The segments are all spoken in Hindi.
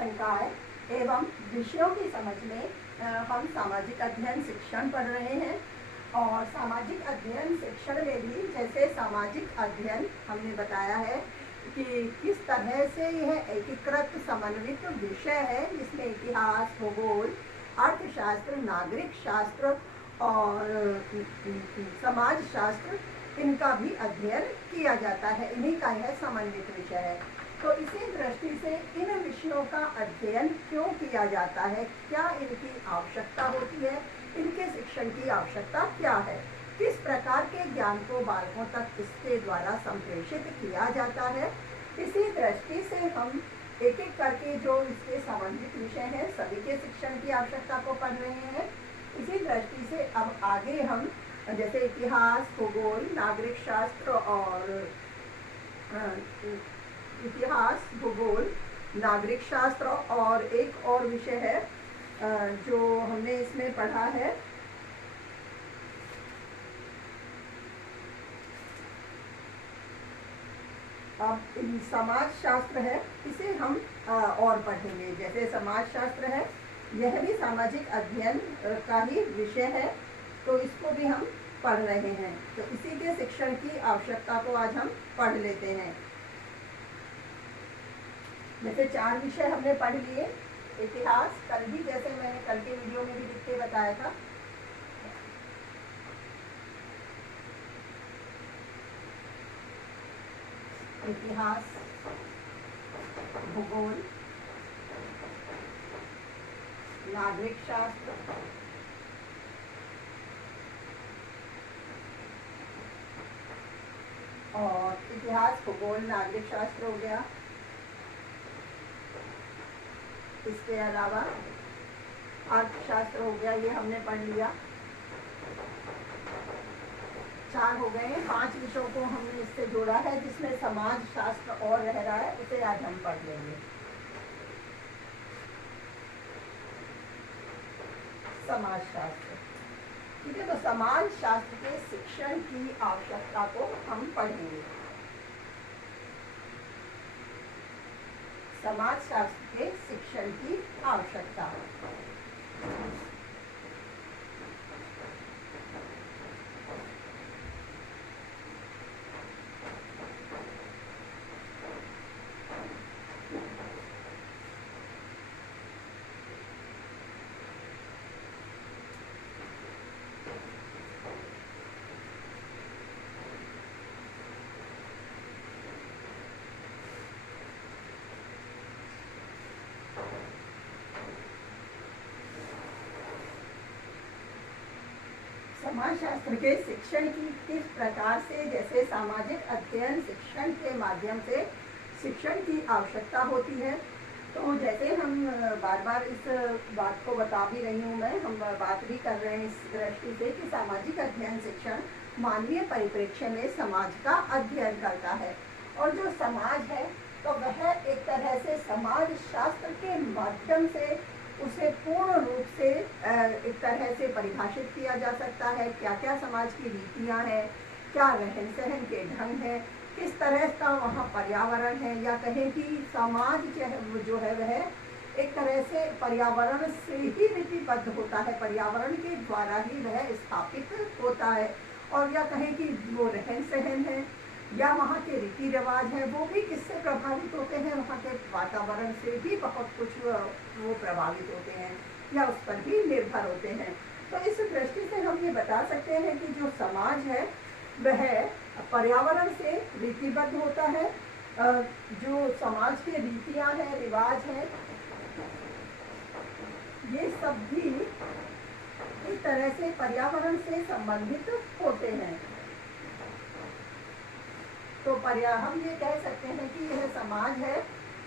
संकाय एवं विषयों की समझ में हम सामाजिक अध्ययन शिक्षण पढ़ रहे हैं। और सामाजिक अध्ययन शिक्षण में भी जैसे सामाजिक अध्ययन हमने बताया है कि किस तरह से यह एकीकृत समन्वित विषय है, जिसमें इतिहास, भूगोल, अर्थशास्त्र, नागरिक शास्त्र और समाज शास्त्र, इनका भी अध्ययन किया जाता है। इन्हीं का यह समन्वित विषय है। तो इसी दृष्टि से इन विषयों का अध्ययन क्यों किया जाता है, क्या इनकी आवश्यकता होती है, इनके शिक्षण की आवश्यकता क्या है, किस प्रकार के ज्ञान को बालकों तक इसके द्वारा संप्रेषित किया जाता है, इसी दृष्टि से हम एक एक करके जो इसके संबंधित विषय हैं सभी के शिक्षण की आवश्यकता को पढ़ रहे हैं। इसी दृष्टि से अब आगे हम जैसे इतिहास, भूगोल, नागरिक शास्त्र और इतिहास, भूगोल, नागरिक शास्त्र और एक और विषय है जो हमने इसमें पढ़ा है अब समाज शास्त्र है, इसे हम और पढ़ेंगे। जैसे समाज शास्त्र है, यह भी सामाजिक अध्ययन का ही विषय है, तो इसको भी हम पढ़ रहे हैं। तो इसी के शिक्षण की आवश्यकता को आज हम पढ़ लेते हैं। जैसे 4 विषय हमने पढ़ लिए। इतिहास कल भी, जैसे मैंने कल के वीडियो में भी लिख के बताया था, इतिहास, भूगोल, नागरिक शास्त्र, और इतिहास, भूगोल, नागरिक शास्त्र हो गया। इसके अलावा अर्थशास्त्र हो गया, ये हमने पढ़ लिया। 4 हो गए। 5 विषयों को हमने इससे जोड़ा है, जिसमें समाज शास्त्र और रह रहा है, उसे आज हम पढ़ लेंगे। समाज शास्त्र, ठीक है। तो समाज शास्त्र के शिक्षण की आवश्यकता को हम पढ़ेंगे। समाज शास्त्र के शिक्षण की आवश्यकता। समाज शास्त्र के शिक्षण की किस प्रकार से, जैसे सामाजिक अध्ययन शिक्षण के माध्यम से शिक्षण की आवश्यकता होती है, तो जैसे हम बार बार इस बात को बता भी रही हूँ मैं, हम बात भी कर रहे हैं इस दृष्टि से कि सामाजिक अध्ययन शिक्षण मानवीय परिप्रेक्ष्य में समाज का अध्ययन करता है। और जो समाज है तो वह एक तरह से समाज शास्त्र के माध्यम से उसे पूर्ण रूप से एक तरह से परिभाषित किया जा सकता है। क्या क्या समाज की रीतियाँ हैं, क्या रहन सहन के ढंग है, किस तरह का वहाँ पर्यावरण है, या कहें कि समाज जो है वह एक तरह से पर्यावरण से ही रीतिबद्ध होता है, पर्यावरण के द्वारा ही वह स्थापित होता है। और या कहें कि वो रहन सहन है या वहाँ के रीति रिवाज है, वो भी किससे प्रभावित होते हैं, वहाँ के वातावरण से भी बहुत कुछ वो प्रभावित होते हैं या उस पर भी निर्भर होते हैं। तो इस दृष्टि से हम ये बता सकते हैं कि जो समाज है वह पर्यावरण से रीतिबद्ध होता है। जो समाज के रीतियाँ हैं, रिवाज हैं, ये सब भी इस तरह से पर्यावरण से संबंधित होते हैं। तो हम ये कह सकते हैं कि यह समाज है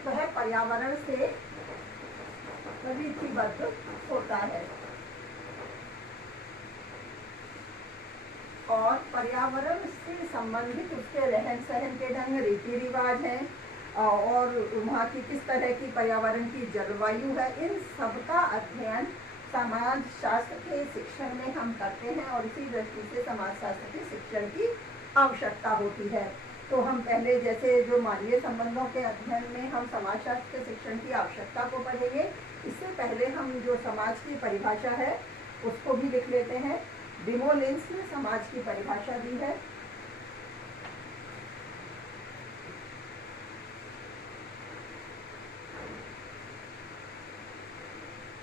वह पर्यावरण से रीतिबद्ध होता है। और पर्यावरण से संबंधित उसके रहन सहन के ढंग, रीति रिवाज हैं, और वहाँ की किस तरह की पर्यावरण की जलवायु है, इन सब का अध्ययन समाज शास्त्र के शिक्षण में हम करते हैं। और इसी दृष्टि से समाज शास्त्र के शिक्षण की आवश्यकता होती है। तो हम पहले जैसे जो मानवीय संबंधों के अध्ययन में हम समाजशास्त्र के शिक्षण की आवश्यकता को पढ़ेंगे, इससे पहले हम जो समाज की परिभाषा है उसको भी लिख लेते हैं। डिमोलिंस ने समाज की परिभाषा दी है।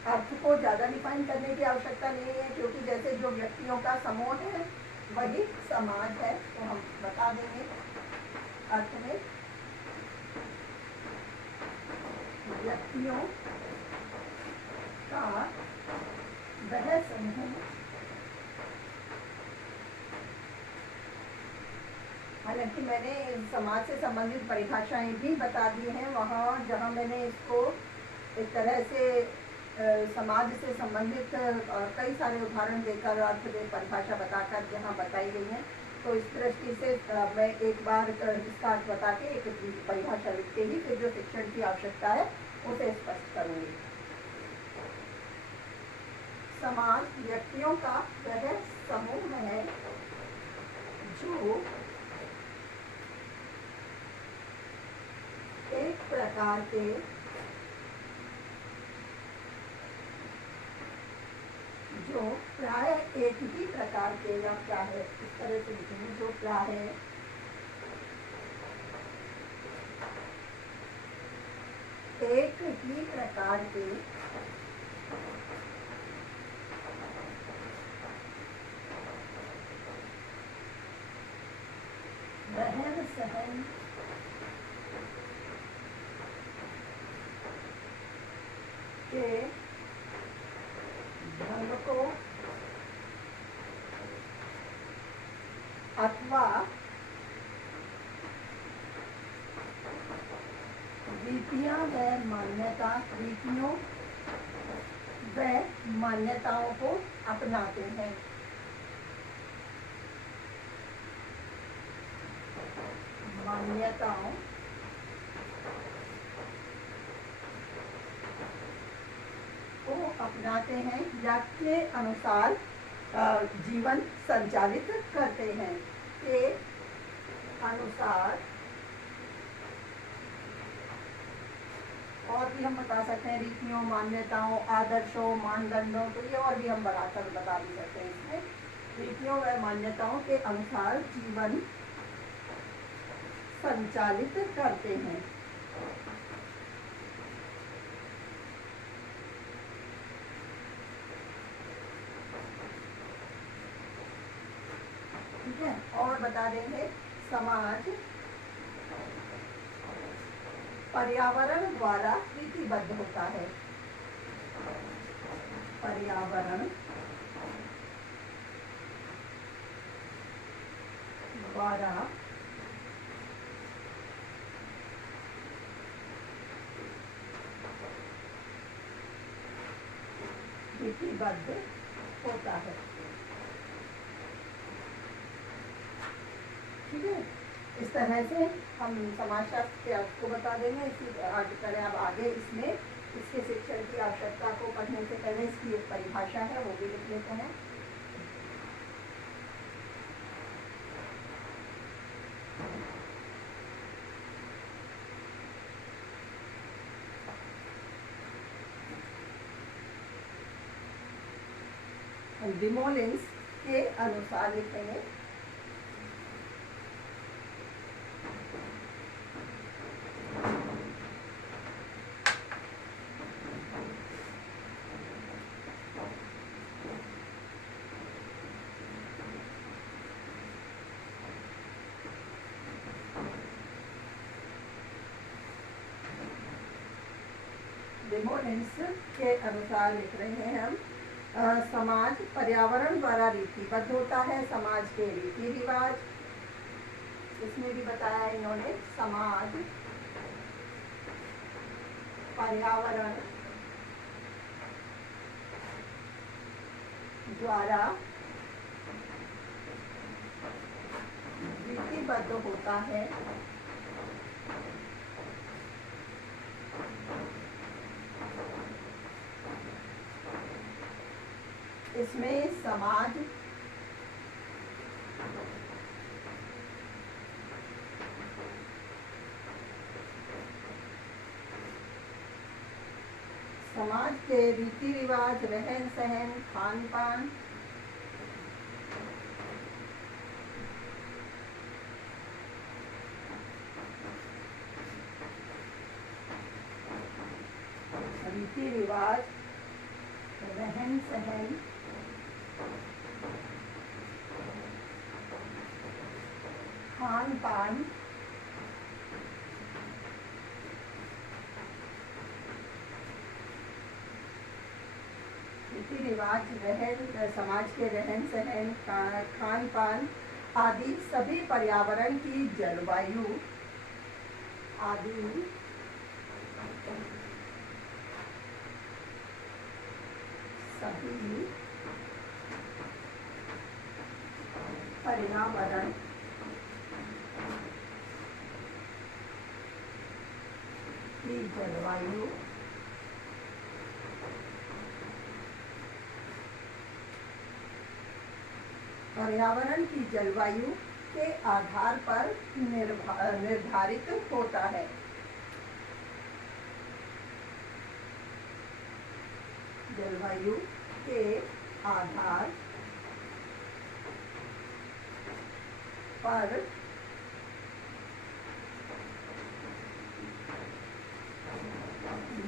अर्थ को ज़्यादा डिफाइन करने की आवश्यकता नहीं है, क्योंकि जैसे जो व्यक्तियों का समूह है वही समाज है, तो हम बता देंगे अर्थ में व्यक्तियों का वह समूह। हालांकि मैंने समाज से संबंधित परिभाषाएं भी बता दी हैं वहाँ जहाँ मैंने इसको एक तरह से समाज से संबंधित कई सारे उदाहरण देकर अर्थ में परिभाषा बताकर जहाँ बताई गई है। तो इस दृष्टि से मैं एक बार इसका अर्थ बता के एक परिभाषा लिख के ही फिर जो शिक्षण की आवश्यकता है उसे स्पष्ट करूंगी। समाज व्यक्तियों का वह समूह है जो एक प्रकार के जो प्राय एक ही प्रकार के, या क्या है इस तरह से लिखेंगे, जो प्राय एक ही प्रकार के रहन सहन के ढंग को अथवा रीतियों व मान्यताओं को अपनाते हैं। मान्यताओं को अपनाते हैं या के अनुसार जीवन संचालित करते हैं। के अनुसार, और भी हम बता सकते हैं रीतियों, मान्यताओं, आदर्शों, मानदंडों, तो ये और भी हम बढ़ाकर बता भी सकते हैं। इसमें रीतियों व मान्यताओं के अनुसार जीवन संचालित करते हैं। ठीक है, और बता देंगे समाज पर्यावरण द्वारा रीतिबद्ध होता है। पर्यावरण द्वारा रीतिबद्ध होता है। ठीक है, इस तरह से हम समाजशास्त्र के अर्थ को बता देंगे। इसी तरह अब आगे इसमें इसके शिक्षण की आवश्यकता को पढ़ने से पहले इसकी एक परिभाषा है वो भी लिख लेते हैं। डिमोलिंस के अनुसार लिखेंगे डिमोलिंस के अनुसार लिख रहे हैं हम समाज पर्यावरण द्वारा रीतिबद्ध होता है। समाज के रीति रिवाज, इसमें भी बताया इन्होंने, समाज पर्यावरण द्वारा रीतिबद्ध होता है। इसमें समाज समाज के रीति रिवाज, रहन सहन, खान पान, रीति रिवाज, रहन सहन, खान पान, रीति रिवाज, समाज के रहन सहन, खान पान आदि सभी पर्यावरण की जलवायु आदि सभी पर्यावरण की जलवायु पर्यावरण की जलवायु के आधार पर निर्धारित होता है। जलवायु के आधार पर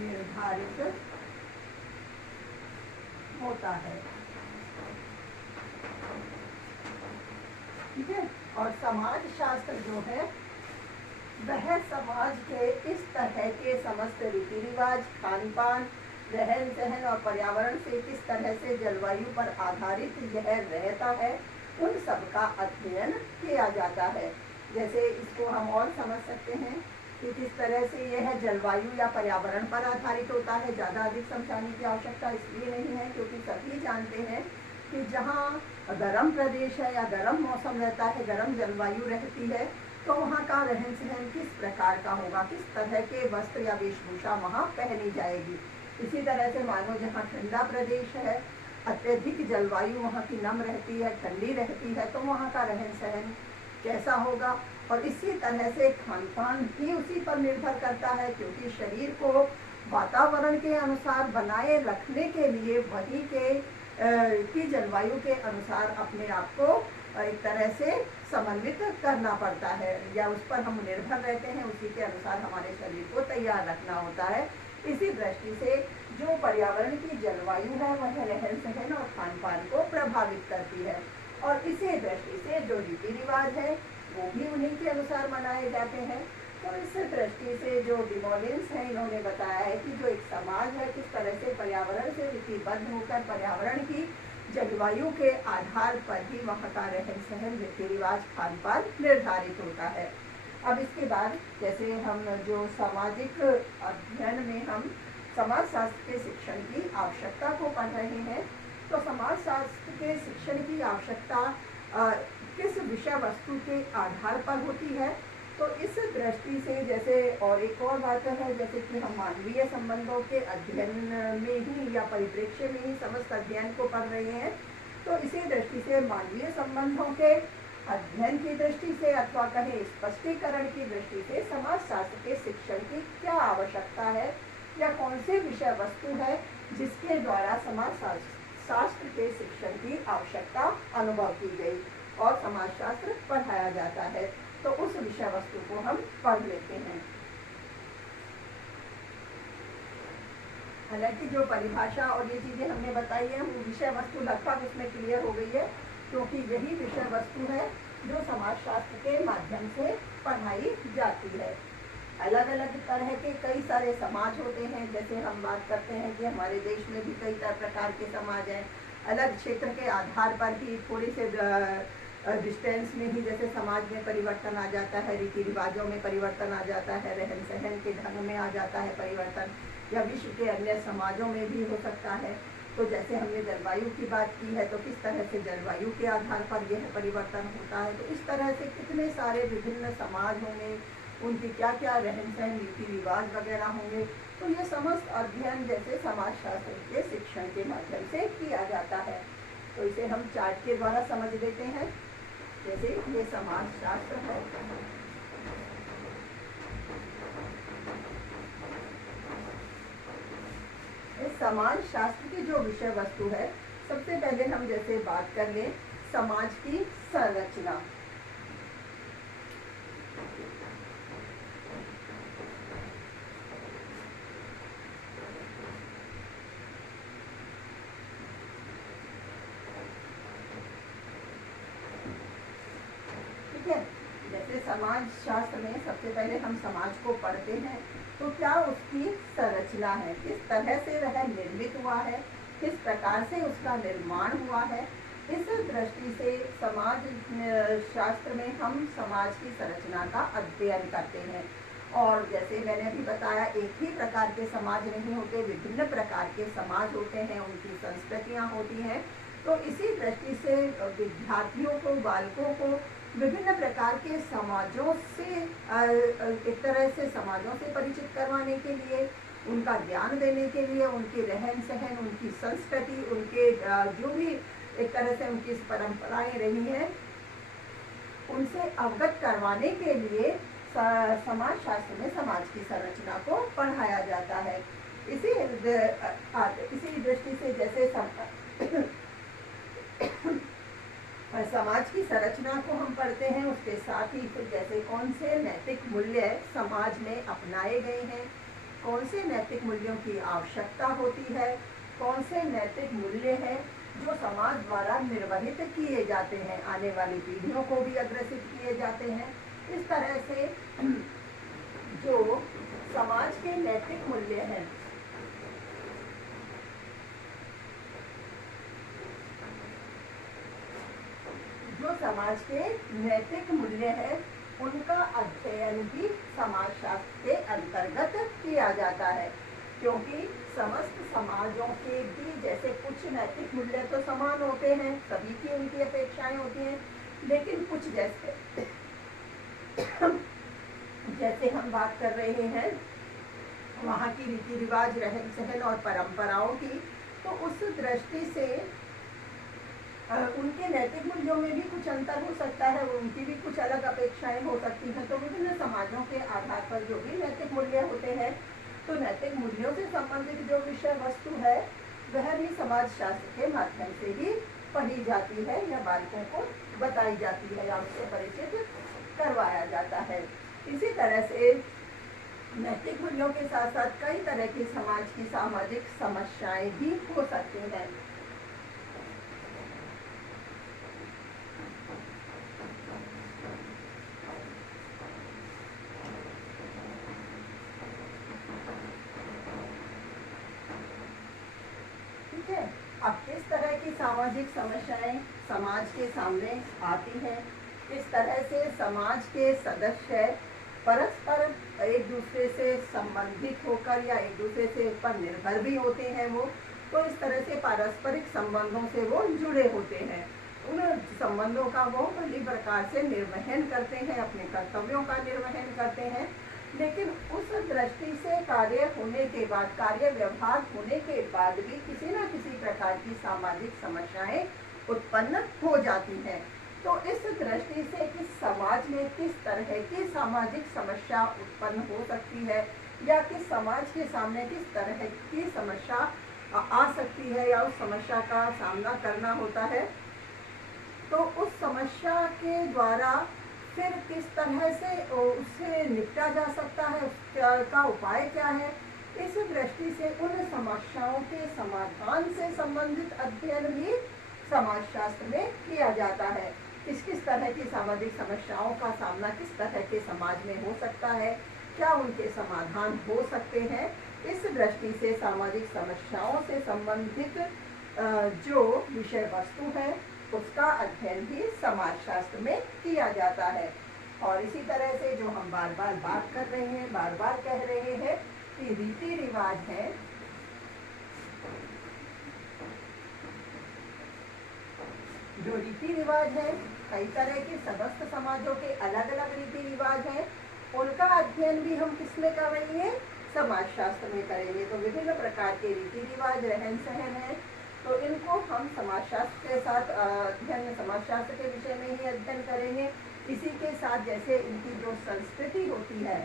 निर्धारित होता है। ठीक है। और समाज शास्त्र जो है वह समाज के इस तरह के समस्त रीति रिवाज, खान पान, रहन सहन और पर्यावरण से किस तरह से जलवायु पर आधारित यह रहता है, उन सब का अध्ययन किया जाता है। जैसे इसको हम और समझ सकते हैं कि किस तरह से यह जलवायु या पर्यावरण पर आधारित होता है। ज़्यादा अधिक समझाने की आवश्यकता इसलिए नहीं है क्योंकि सभी जानते हैं कि जहाँ गर्म प्रदेश है या गर्म मौसम रहता है, गर्म जलवायु रहती है, तो वहाँ का रहन सहन किस प्रकार का होगा, किस तरह के वस्त्र या वेशभूषा वहाँ पहनी जाएगी। इसी तरह से मानो जहाँ ठंडा प्रदेश है, अत्यधिक जलवायु वहाँ की नम रहती है, ठंडी रहती है, तो वहाँ का रहन सहन कैसा होगा। और इसी तरह से खान पान भी उसी पर निर्भर करता है क्योंकि शरीर को वातावरण के अनुसार बनाए रखने के लिए वही की जलवायु के अनुसार अपने आप को एक तरह से समन्वित करना पड़ता है या उस पर हम निर्भर रहते हैं, उसी के अनुसार हमारे शरीर को तैयार रखना होता है। इसी दृष्टि से जो पर्यावरण की जलवायु है वह रहन सहन और खान पान को प्रभावित करती है। और इसी दृष्टि से जो रीति रिवाज है वो भी उन्हीं के अनुसार मनाए जाते हैं। तो इस दृष्टि से जो डिमोलियंस है इन्होंने बताया है कि जो एक समाज है किस तरह से पर्यावरण से रीतिबद्ध होकर पर्यावरण की जलवायु के आधार पर ही वहाँ का रहन सहन, रीति रिवाज, खान पान निर्धारित होता है। अब इसके बाद जैसे हम जो सामाजिक अध्ययन में हम समाज शास्त्र के शिक्षण की आवश्यकता को पढ़ रहे हैं, तो समाज शास्त्र के शिक्षण की आवश्यकता किस विषय वस्तु के आधार पर होती है। तो इस दृष्टि से जैसे और एक और बात है, जैसे कि हम मानवीय संबंधों के अध्ययन में ही या परिप्रेक्ष्य में ही समस्त अध्ययन को पढ़ रहे हैं, तो इसी दृष्टि से मानवीय संबंधों के अध्ययन की दृष्टि से अथवा कहें स्पष्टीकरण की दृष्टि से समाज शास्त्र के शिक्षण की क्या आवश्यकता है या कौन से विषय वस्तु है जिसके द्वारा समाज शास्त्र के शिक्षण की आवश्यकता अनुभव की गई और समाज शास्त्र पढ़ाया जाता है। तो उस विषय वस्तु को हम पढ़ लेते हैं। हालांकि जो परिभाषा और ये चीजें हमने बताई है वो विषय वस्तु लगभग उसमें क्लियर हो गई है क्योंकि यही विषय वस्तु है जो समाज शास्त्र के माध्यम से पढ़ाई जाती है। अलग अलग तरह के कई सारे समाज होते हैं। जैसे हम बात करते हैं कि हमारे देश में भी कई प्रकार के समाज हैं। अलग क्षेत्र के आधार पर ही थोड़ी से डिस्टेंस में ही जैसे समाज में परिवर्तन आ जाता है, रीति रिवाजों में परिवर्तन आ जाता है, रहन सहन के ढंग में आ जाता है परिवर्तन, या विश्व के अन्य समाजों में भी हो सकता है। तो जैसे हमने जलवायु की बात की है, तो किस तरह से जलवायु के आधार पर यह परिवर्तन होता है। तो इस तरह से कितने सारे विभिन्न समाज होंगे, उनकी क्या क्या रहन सहन, रीति रिवाज वगैरह होंगे। तो ये समस्त अध्ययन जैसे समाज शास्त्र के शिक्षण के माध्यम से किया जाता है। तो इसे हम चार्ट के द्वारा समझ लेते हैं। जैसे ये समाज शास्त्र है, इस समाज शास्त्र की जो विषय वस्तु है, सबसे पहले हम जैसे बात कर लें समाज की संरचना। ठीक है, जैसे समाज शास्त्र में सबसे पहले हम समाज को पढ़ते हैं तो क्या उसकी संरचना है, किस तरह से वह निर्मित हुआ है, किस प्रकार से उसका निर्माण हुआ है। इस दृष्टि से समाज शास्त्र में हम समाज की संरचना का अध्ययन करते हैं। और जैसे मैंने अभी बताया, एक ही प्रकार के समाज नहीं होते, विभिन्न प्रकार के समाज होते हैं, उनकी संस्कृतियाँ होती हैं। तो इसी दृष्टि से विद्यार्थियों को, बालकों को विभिन्न प्रकार के समाजों से एक तरह से समाजों से परिचित करवाने के लिए, उनका ज्ञान देने के लिए, उनके रहन सहन, उनकी संस्कृति, उनके जो भी एक तरह से उनकी परंपराएं रही हैं, उनसे अवगत करवाने के लिए समाज शास्त्र में समाज की संरचना को पढ़ाया जाता है। इसी दृष्टि से जैसे समाज की संरचना को हम पढ़ते हैं, उसके साथ ही फिर जैसे कौन से नैतिक मूल्य समाज में अपनाए गए हैं, कौन से नैतिक मूल्यों की आवश्यकता होती है, कौन से नैतिक मूल्य हैं जो समाज द्वारा निर्वहित किए जाते हैं, आने वाली पीढ़ियों को भी अग्रसित किए जाते हैं। इस तरह से जो समाज के नैतिक मूल्य हैं, जो समाज के नैतिक मूल्य हैं, उनका अध्ययन भी समाजशास्त्र के अंतर्गत किया जाता है। क्योंकि समस्त समाजों के भी जैसे कुछ नैतिक मूल्य तो समान होते हैं, सभी की उनकी अपेक्षाएं होती हैं, लेकिन कुछ जैसे हम बात कर रहे हैं वहाँ की रीति रिवाज, रहन सहन और परंपराओं की, तो उस दृष्टि से उनके नैतिक मूल्यों में भी कुछ अंतर हो सकता है, उनकी भी कुछ अलग अपेक्षाएं हो सकती हैं। तो विभिन्न समाजों के आधार पर जो भी नैतिक मूल्य होते हैं, तो नैतिक मूल्यों से संबंधित जो विषय वस्तु है, वह भी समाज शास्त्र के माध्यम से ही पढ़ी जाती है या बालकों को बताई जाती है या उससे परिचित करवाया जाता है। इसी तरह से नैतिक मूल्यों के साथ साथ कई तरह की समाज की सामाजिक समस्याएं भी हो सकती हैं। अब किस तरह की सामाजिक समस्याएं समाज के सामने आती हैं, किस तरह से समाज के सदस्य परस्पर एक दूसरे से संबंधित होकर या एक दूसरे से पर निर्भर भी होते हैं वो, तो इस तरह से पारस्परिक संबंधों से वो जुड़े होते हैं। उन संबंधों का वो भली प्रकार से निर्वहन करते हैं, अपने कर्तव्यों का निर्वहन करते हैं, लेकिन उस दृष्टि से कार्य होने के बाद, कार्य व्यवहार होने के बाद भी किसी न किसी प्रकार की सामाजिक समस्याएं उत्पन्न हो जाती हैं। तो इस दृष्टि से कि समाज में किस तरह की सामाजिक समस्या उत्पन्न हो सकती है या किस समाज के सामने किस तरह की समस्या आ सकती है या उस समस्या का सामना करना होता है, तो उस समस्या के द्वारा फिर किस तरह से उससे निपटा जा सकता है, उसका उपाय क्या है, इस दृष्टि से उन समस्याओं के समाधान से संबंधित अध्ययन भी समाजशास्त्र में किया जाता है। किस किस तरह की सामाजिक समस्याओं का सामना किस तरह के समाज में हो सकता है, क्या उनके समाधान हो सकते हैं, इस दृष्टि से सामाजिक समस्याओं से संबंधित जो विषय वस्तु है उसका अध्ययन भी समाजशास्त्र में किया जाता है। और इसी तरह से जो हम बार बार बात कर रहे हैं, बार बार कह रहे हैं कि रीति रिवाज है, जो रीति रिवाज है, कई तरह के समस्त समाजों के अलग अलग रीति रिवाज हैं, उनका अध्ययन भी हम किसमें करेंगे, समाजशास्त्र में करेंगे। तो विभिन्न प्रकार के रीति रिवाज, रहन सहन है, तो इनको हम समाजशास्त्र के साथ अध्ययन, समाजशास्त्र के विषय में ही अध्ययन करेंगे। इसी के साथ जैसे इनकी जो संस्कृति होती है,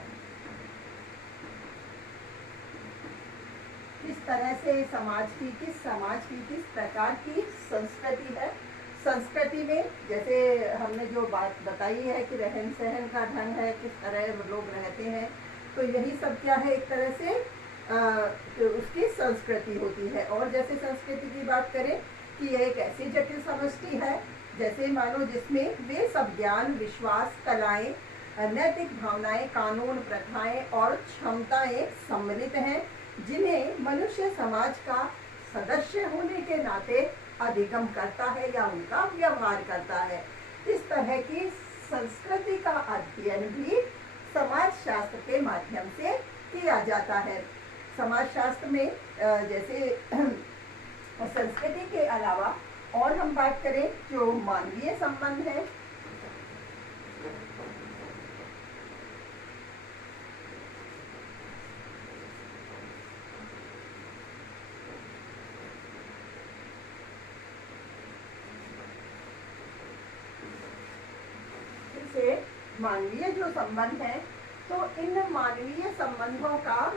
किस तरह से समाज की किस प्रकार की संस्कृति है। संस्कृति में जैसे हमने जो बात बताई है कि रहन सहन का ढंग है, किस तरह लोग रहते हैं, तो यही सब क्या है, एक तरह से उसकी संस्कृति होती है। और जैसे संस्कृति की बात करें कि यह एक ऐसी जटिल समष्टि है, जैसे मानो जिसमें वे सब ज्ञान, विश्वास, कलाएं, नैतिक भावनाएं, कानून, प्रथाएं और क्षमताएं सम्मिलित हैं, जिन्हें मनुष्य समाज का सदस्य होने के नाते अधिगम करता है या उनका व्यवहार करता है। इस तरह की संस्कृति का अध्ययन भी समाज शास्त्र के माध्यम से किया जाता है। समाज शास्त्र में जैसे संस्कृति के अलावा और हम बात करें जो मानवीय संबंध है, मानवीय जो संबंध है, तो इन मानवीय संबंधों का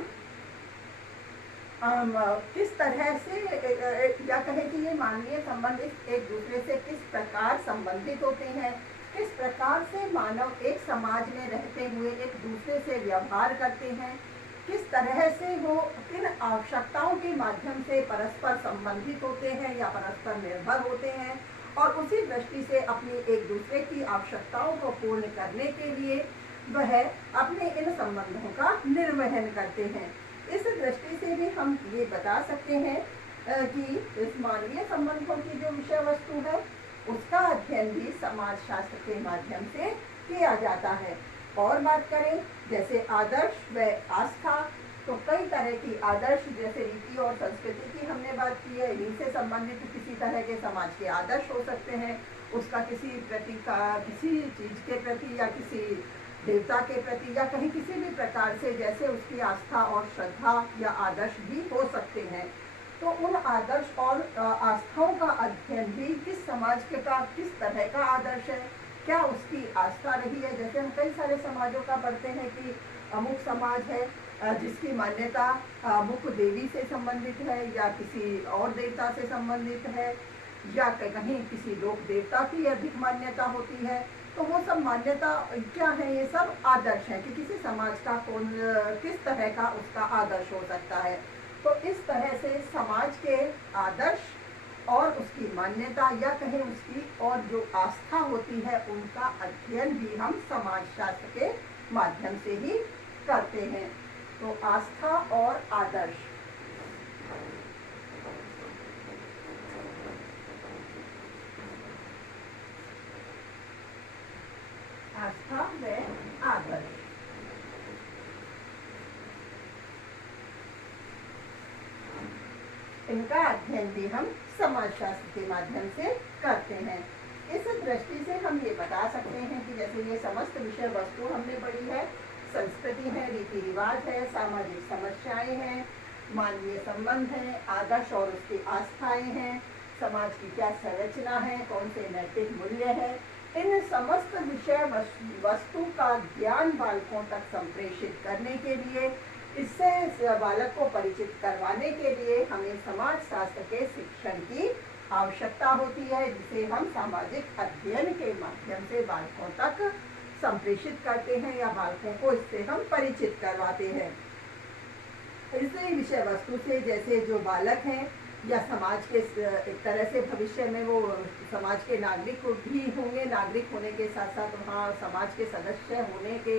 किस तरह से या कहें कि ये मानवीय संबंध एक दूसरे से किस प्रकार संबंधित होते हैं, किस प्रकार से मानव एक समाज में रहते हुए एक दूसरे से व्यवहार करते हैं, किस तरह से वो किन आवश्यकताओं के माध्यम से परस्पर संबंधित होते हैं या परस्पर निर्भर होते हैं, और उसी दृष्टि से अपनी एक दूसरे की आवश्यकताओं को पूर्ण करने के लिए वह अपने इन संबंधों का निर्वहन करते हैं। इस दृष्टि से भी हम ये बता सकते हैं कि इस मानवीय संबंधों की जो विषय वस्तु है उसका अध्ययन भी समाज शास्त्र के माध्यम से किया जाता है। और बात करें जैसे आदर्श व आस्था, तो कई तरह की आदर्श, जैसे रीति और संस्कृति की हमने बात की है, इन्हीं से संबंधित किसी तरह के समाज के आदर्श हो सकते हैं, उसका किसी प्रति का किसी चीज के प्रति या किसी देवता के प्रति या कहीं किसी भी प्रकार से जैसे उसकी आस्था और श्रद्धा या आदर्श भी हो सकते हैं। तो उन आदर्श और आस्थाओं का अध्ययन भी किस समाज के का किस तरह का आदर्श है, क्या उसकी आस्था रही है। जैसे हम कई सारे समाजों का पढ़ते हैं कि अमुक समाज है जिसकी मान्यता अमुक देवी से संबंधित है या किसी और देवता से संबंधित है या कहीं किसी लोक देवता की अधिक मान्यता होती है। तो वो सब मान्यता क्या है, ये सब आदर्श है कि किसी समाज का कौन किस तरह का उसका आदर्श हो सकता है। तो इस तरह से समाज के आदर्श और उसकी मान्यता या कहें उसकी और जो आस्था होती है उनका अध्ययन भी हम समाज शास्त्र के माध्यम से ही करते हैं। तो आस्था और आदर्श, आस्था व आदर्श, इनका अध्ययन भी हम समाज शास्त्र के माध्यम से करते हैं। इस दृष्टि से हम ये बता सकते हैं कि जैसे ये समस्त विषय वस्तु हमने पढ़ी है, संस्कृति है, रीति रिवाज है, सामाजिक समस्याएं हैं, मानवीय संबंध है, आदर्श और उसकी आस्थाएं हैं, समाज की क्या संरचना है, कौन से नैतिक मूल्य है, इन समस्त विषय वस्तु का ज्ञान बालकों तक संप्रेषित करने के लिए, इससे बालक को परिचित करवाने के लिए हमें समाज शास्त्र के शिक्षण की आवश्यकता होती है, जिसे हम सामाजिक अध्ययन के माध्यम से बालकों तक संप्रेषित करते हैं या बालकों को इससे हम परिचित करवाते हैं। इसी विषय वस्तु से जैसे जो बालक हैं या समाज के एक तरह से भविष्य में वो समाज के नागरिक भी होंगे, नागरिक होने के साथ साथ वहाँ समाज के सदस्य होने के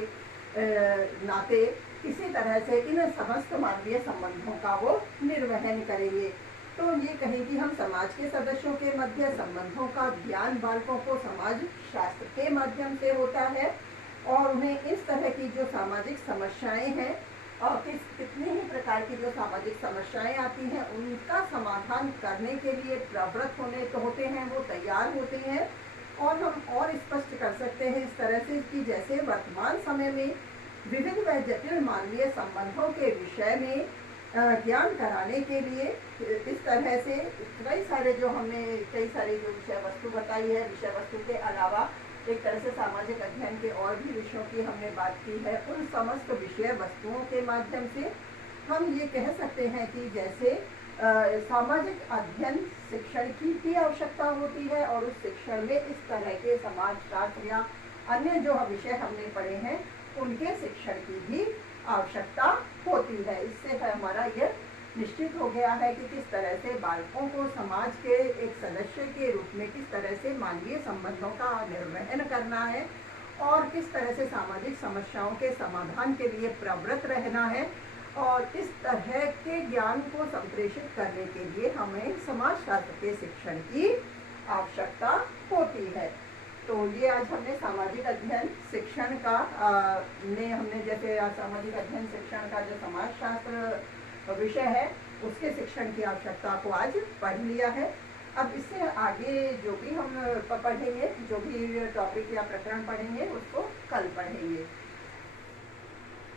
नाते किसी तरह से इन समस्त मानवीय संबंधों का वो निर्वहन करेंगे। तो ये कहें कि हम समाज के सदस्यों के मध्य संबंधों का ज्ञान बालकों को समाज शास्त्र के माध्यम से होता है और उन्हें इस तरह की जो सामाजिक समस्याएं हैं और कितने ही प्रकार की जो सामाजिक समस्याएं आती हैं उनका समाधान करने के लिए प्रवृत्त होते हैं, वो तैयार होते हैं। और हम और स्पष्ट कर सकते हैं इस तरह से कि जैसे वर्तमान समय में विविध व जटिल मानवीय संबंधों के विषय में ज्ञान कराने के लिए इस तरह से कई सारे जो विषय वस्तु बताई है, विषय वस्तु के अलावा एक तरह से सामाजिक अध्ययन के और भी विषयों की हमने बात की है, उन समस्त विषय वस्तुओं के माध्यम से हम ये कह सकते हैं कि जैसे सामाजिक अध्ययन शिक्षण की भी आवश्यकता होती है, और उस शिक्षण में इस तरह के समाजशास्त्र या अन्य जो विषय हमने पढ़े हैं उनके शिक्षण की भी आवश्यकता होती है। इससे हमारा यह निश्चित हो गया है कि किस तरह से बालकों को समाज के एक सदस्य के रूप में किस तरह से मानवीय संबंधों का निर्वहन करना है, और किस तरह से सामाजिक समस्याओं के समाधान के लिए प्रवृत्त रहना है, और इस तरह के ज्ञान को संप्रेषित करने के लिए हमें समाजशास्त्र के शिक्षण की आवश्यकता होती है। तो ये आज हमने सामाजिक अध्ययन शिक्षण का हमने जैसे सामाजिक अध्ययन शिक्षण का जो समाजशास्त्र विषय है उसके शिक्षण की आवश्यकता को आज पढ़ लिया है। अब इससे आगे जो भी हम पढ़ेंगे, जो भी टॉपिक या प्रकरण पढ़ेंगे उसको कल पढ़ेंगे।